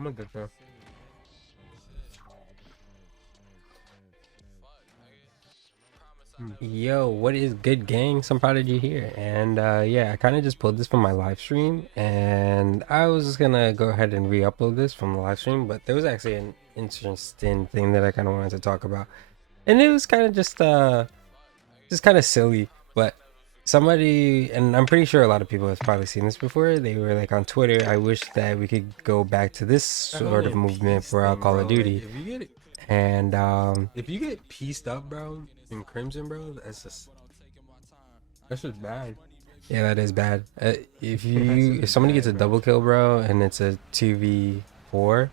I'm gonna get there. Yo, what is good, gang? Some Prodigy here, and yeah, I kind of just pulled this from my live stream, and I was just gonna go ahead and re-upload this from the live stream, but there was actually an interesting thing that I kind of wanted to talk about, and it was kind of just kind of silly, but somebody, and I'm pretty sure a lot of people have probably seen this before. They were like on Twitter, I wish that we could go back to this sort of movement for Call of Duty, and If you get pieced up, bro, in Crimson, bro, that's just bad. yeah, that is bad. If somebody gets a double kill, bro, and it's a 2v4,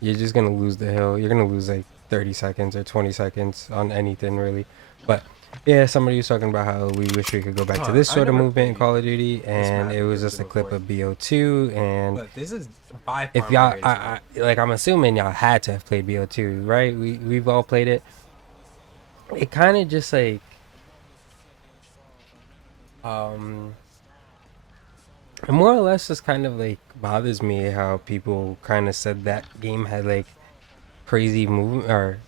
you're just gonna lose the hill. You're gonna lose like 30 seconds or 20 seconds on anything, really. But yeah, somebody was talking about how we wish we could go back to this sort of movement in Call of Duty, and it was just a clip of BO2. And But this is by far if y'all, like, I'm assuming y'all had to have played BO2, right? We've all played it. It kind of just like it more or less just kind of like bothers me how people kind of said that game had like crazy movement, or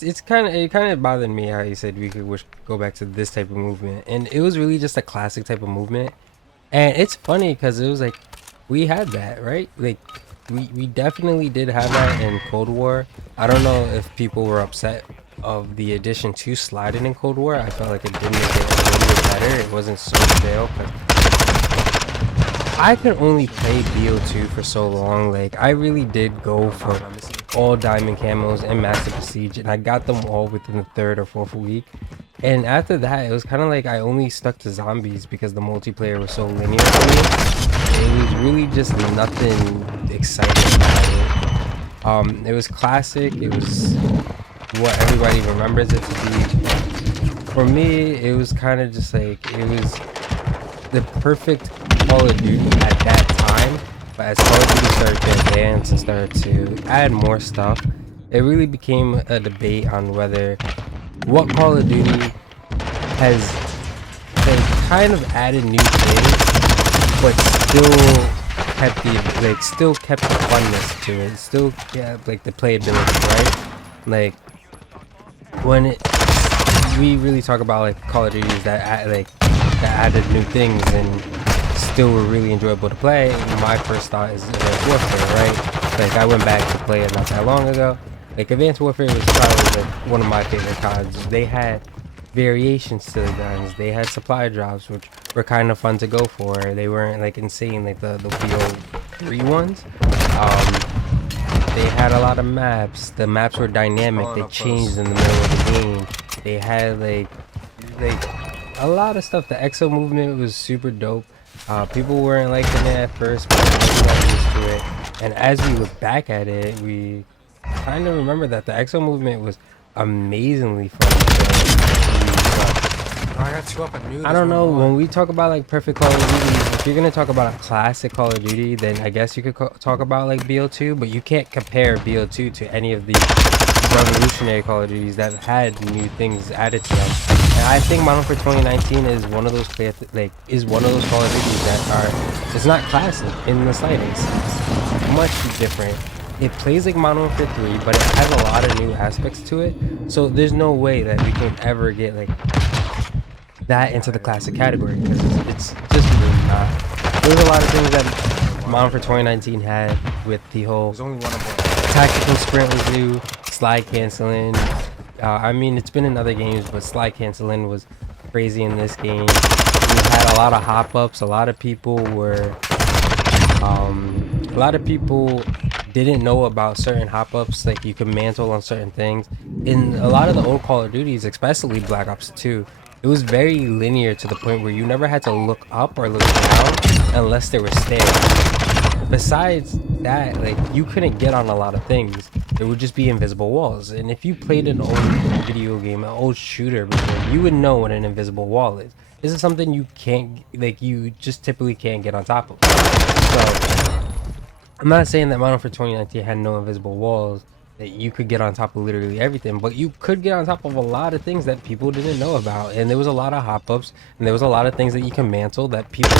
it kind of bothered me how you said we could go back to this type of movement, and it was really just a classic type of movement. And it's funny because it was like we had that, right? Like we definitely did have that in Cold War. I don't know if people were upset of the addition to sliding in Cold War. I felt like it didn't make it a little bit better. It wasn't so stale. I could only play BO2 for so long. Like, I really did go for all diamond camos and master prestige, and I got them all within the third or fourth week. And after that, it was kind of like I only stuck to zombies because the multiplayer was so linear for me. It was really just nothing exciting about it. It was classic. It was what everybody remembers it to be. For me, it was kind of just like, it was the perfect Call of Duty at that time. But as Call of Duty started to advance and started to add more stuff, it really became a debate on whether what Call of Duty has like, kind of added new things, but still kept the funness to it. Still kept like the playability, right? Like when we really talk about like Call of Duties that added new things and still were really enjoyable to play, my first thought is Advanced Warfare, right? Like I went back to play it not that long ago. Like Advanced Warfare was probably like one of my favorite CODs. They had variations to the guns. They had supply drops, which were kind of fun to go for. They weren't like insane like the BO3 ones. They had a lot of maps. The maps were dynamic. They changed in the middle of the game. They had like a lot of stuff. The EXO movement was super dope. People weren't liking it at first, but we got used to it. And as we look back at it, we kind of remember that the EXO movement was amazingly fun I got two up. I don't know, when we talk about like perfect Call of Duty, if you're gonna talk about a classic Call of Duty, then I guess you could talk about like BO2, but you can't compare BO2 to any of the revolutionary Call of Duties that had new things added to them. And I think Modern Warfare 2019 is one of those Call of Duties that are, it's not classic in the slightest. It's much different. It plays like Modern Warfare 3, but it has a lot of new aspects to it. So there's no way that we can ever get like that into the classic category, because it's just really not. There's a lot of things that Modern Warfare 2019 had with the whole tactical sprint was new, slide canceling. I mean, it's been in other games, but slide canceling was crazy in this game. We had a lot of hop-ups. A lot of people didn't know about certain hop-ups, like you could mantle on certain things. In a lot of the old Call of Duties, especially Black Ops 2, it was very linear to the point where you never had to look up or look down unless there were stairs. Besides that, like, you couldn't get on a lot of things. There would just be invisible walls. And if you played an old video game, an old shooter before, you would know what an invisible wall is. This is something you can't, like, you just typically can't get on top of. So I'm not saying that Modern Warfare 2019 had no invisible walls, that you could get on top of literally everything, but you could get on top of a lot of things that people didn't know about. And there was a lot of hop-ups, and there was a lot of things that you can mantle that people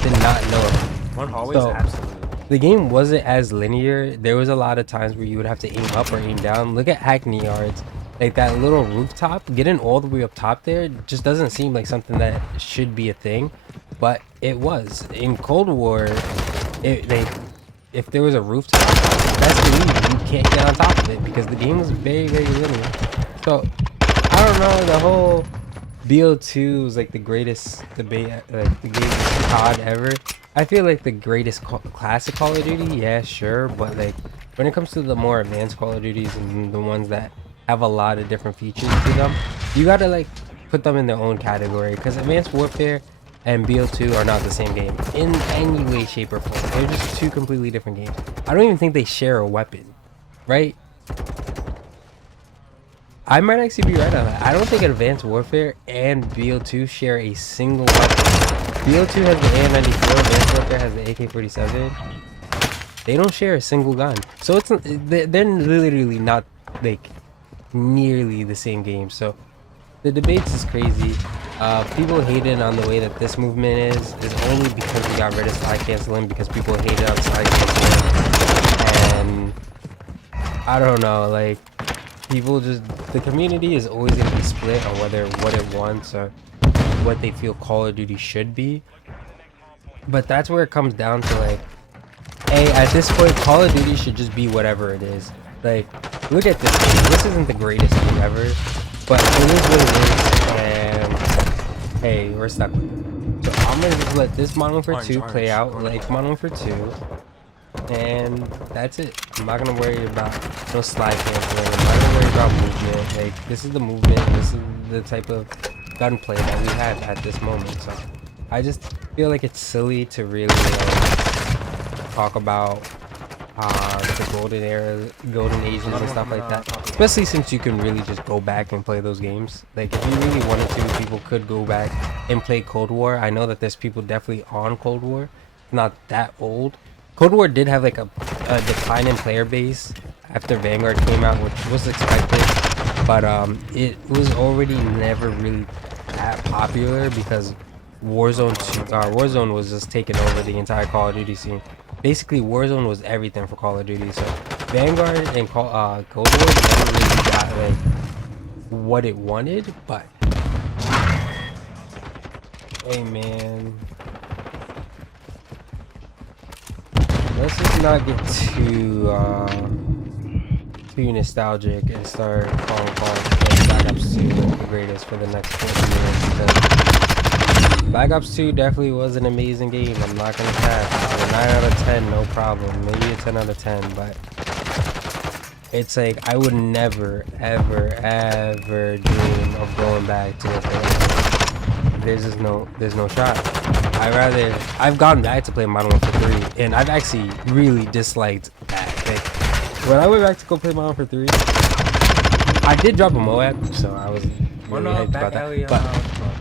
did not know about. One hallway is absolutely the game wasn't as linear. There was a lot of times where you would have to aim up or aim down. Look at Hackney Yards. Like that little rooftop, getting all the way up top there just doesn't seem like something that should be a thing, but it was. In Cold War, if there was a rooftop, best believe you can't get on top of it because the game was very, very linear. So I don't know, the whole BO2 was like the greatest debate, like the game COD ever. I feel like the greatest classic Call of Duty, yeah, sure, but like when it comes to the more advanced Call of Duties and the ones that have a lot of different features to them, you gotta like put them in their own category because Advanced Warfare and BO2 are not the same game in any way, shape, or form. They're just two completely different games. I don't even think they share a weapon, right? I might actually be right on that. I don't think Advanced Warfare and BO2 share a single weapon. BO2 has the AN-94, Advanced Warfare has the AK-47. They don't share a single gun. So it's they're literally not like nearly the same game. So the debates is crazy. People hated on the way that this movement is only because we got rid of slide canceling, because people hated on slide canceling. And I don't know, like people just, the community is always going to be split on whether what it wants or what they feel Call of Duty should be. But that's where it comes down to, like, hey, at this point Call of Duty should just be whatever it is. Like, look at this game. This isn't the greatest game ever, but it is what it is, and hey, we're stuck with it. So I'm gonna just let this Modern Warfare 2 play out like Modern Warfare 2, and that's it. I'm not gonna worry about no slide canceling. I'm not gonna worry about movement. Like, this is the movement. This is the type of gunplay that we have at this moment. So I just feel like it's silly to really talk about the golden era, golden ages and stuff like that, especially since you can really just go back and play those games. Like, if you really wanted to, people could go back and play Cold War. I know that there's people definitely on Cold War, not that old. Cold War did have like a decline in player base after Vanguard came out, which was expected, but it was already never really that popular because Warzone was just taking over the entire Call of Duty scene. Basically, Warzone was everything for Call of Duty. So Vanguard and Cold War never really got like what it wanted. But hey, man, let's just not get too nostalgic and start calling Black Ops 2 the greatest for the next 40 years. Because Black Ops 2 definitely was an amazing game. I'm not gonna cap. A 9 out of 10, no problem. Maybe a 10 out of 10, but it's like I would never, ever, ever dream of going back to it. There's no shot. I've gone back to play Modern Warfare 3, and I've actually really disliked that. Like, when I went back to go play Modern Warfare 3, I did drop a Moab, so I was really hyped about that. But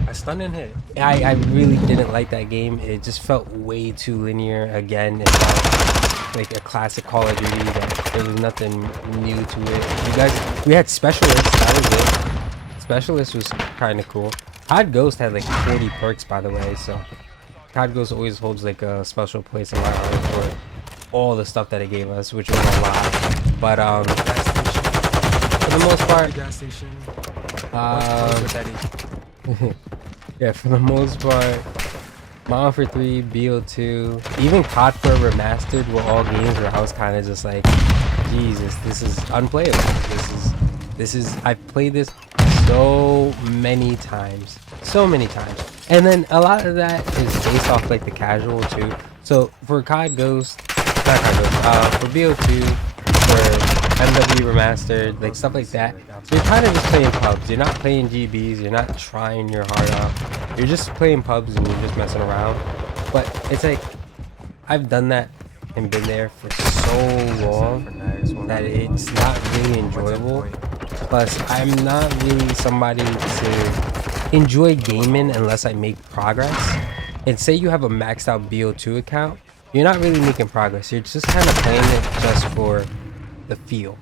I stunned and hit. I really didn't like that game. It just felt way too linear. Again, it felt like a classic Call of Duty. That there was nothing new to it. We had Specialist. That was it. Specialist was kind of cool. COD Ghost had like 40 perks, by the way. So COD Ghost always holds like a special place in my heart for all the stuff that it gave us, which was a lot. But for the most part, gas station. yeah, for the most part, Modern Warfare 3, BO2, even COD 4 Remastered were all games where I was kind of just like, Jesus, this is unplayable. I've played this so many times, and then a lot of that is based off like the casual too. So for COD Ghost, not COD Ghost, for BO2, for MW Remastered, like stuff like that, you're kind of just playing pubs. You're not playing GBs. You're not trying your heart out. You're just playing pubs and you're just messing around. But it's like, I've done that and been there for so long that it's not really enjoyable. Plus, I'm not really somebody to enjoy gaming unless I make progress. And say you have a maxed out BO2 account, you're not really making progress. You're just kind of playing it just for the feel.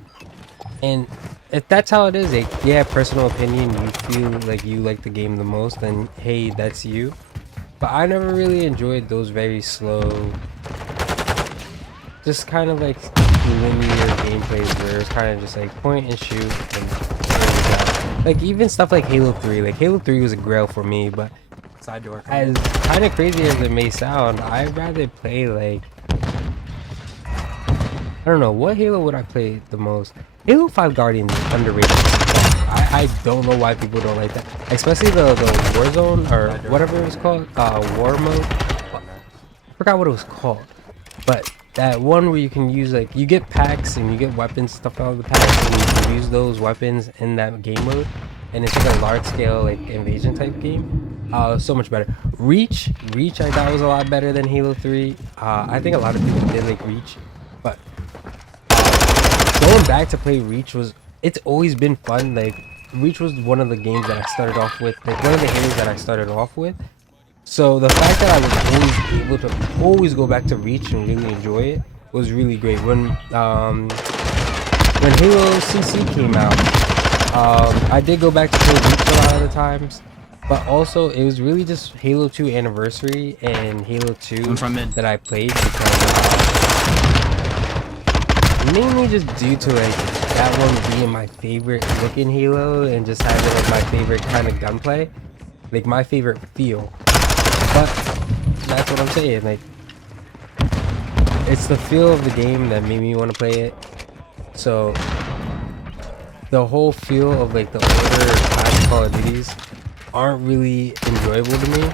And if that's how it is, like, yeah, personal opinion, you feel like you like the game the most, then hey, that's you. But I never really enjoyed those very slow just kind of like linear gameplays where it's kind of just like point and shoot and there we go. Like even stuff like Halo 3. Like Halo 3 was a grail for me, but Side door. as kind of crazy as it may sound, I'd rather play like, I don't know, what Halo would I play the most? Halo 5 Guardian is underrated. I don't know why people don't like that, especially the Warzone or whatever it was called, War Mode. I forgot what it was called, but that one where you can use like, you get packs and you get weapons, stuff out of the packs, and you can use those weapons in that game mode, and it's like a large scale like invasion type game. So much better. Reach I thought was a lot better than Halo 3. I think a lot of people did like Reach, but going back to play Reach it's always been fun. Like Reach was one of the games that I started off with, like one of the Halos that I started off with. So the fact that I was always able to always go back to Reach and really enjoy it was really great. When Halo CC came out, I did go back to play Reach a lot of the times, but also it was really just Halo 2 Anniversary and Halo 2 that I played because mainly just due to like that one being my favorite looking Halo and just having like my favorite kind of gunplay, like my favorite feel. But that's what I'm saying, like it's the feel of the game that made me want to play it. So the whole feel of like the older classic Call of Duties aren't really enjoyable to me,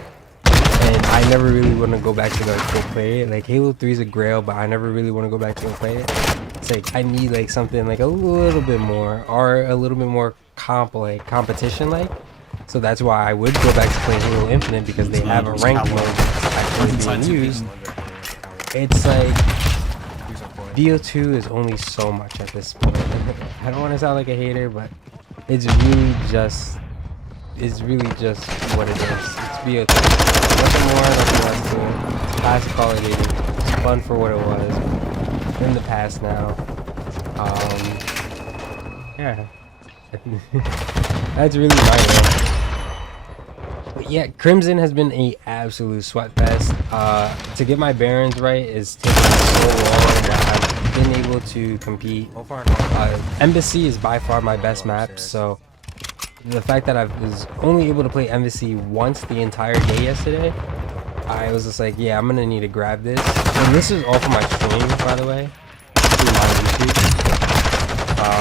and I never really want to go back to like go play it. Like Halo 3 is a grail, but I never really want to go back to go play it. It's like I need like something like a little bit more, or a little bit more competition like. So that's why I would go back to play Halo Infinite, because they have a ranked mode that's actually being used. It's like BO2 is only so much at this point. I don't want to sound like a hater, but it's really just what it is. It's BO2. Nothing more, nothing less to it. Classic Call of Duty. It's fun for what it was. In the past now. Yeah. That's really my role. But yeah, Crimson has been a absolute sweat fest. To get my bearings right is taking so long that I've been able to compete. Embassy is by far my best map, so the fact that I was only able to play Embassy once the entire day yesterday, I was just like, yeah, I'm gonna need to grab this. And this is all for my stream, by the way, through my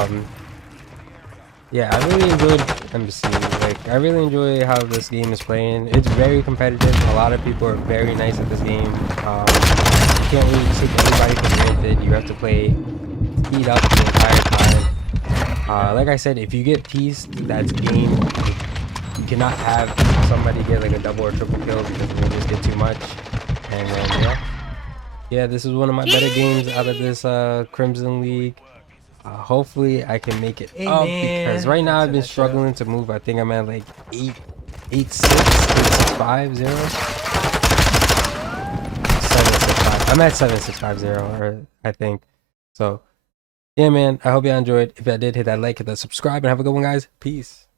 YouTube. Yeah, I really enjoyed Embassy. Like, I really enjoy how this game is playing. It's very competitive. A lot of people are very nice at this game. You can't really take anybody for granted. You have to play speed up the entire time. Like I said, if you get pieced, that's game. You cannot have somebody get like a double or triple kill, because it will just get too much. And then yeah, this is one of my better games out of this Crimson League. Hopefully I can make it up, because right now I've been struggling to move. I think I'm at like 865. I'm at 7650, I think. So yeah, man, I hope y'all enjoyed. If y'all did, hit that like, hit that subscribe, and have a good one, guys. Peace.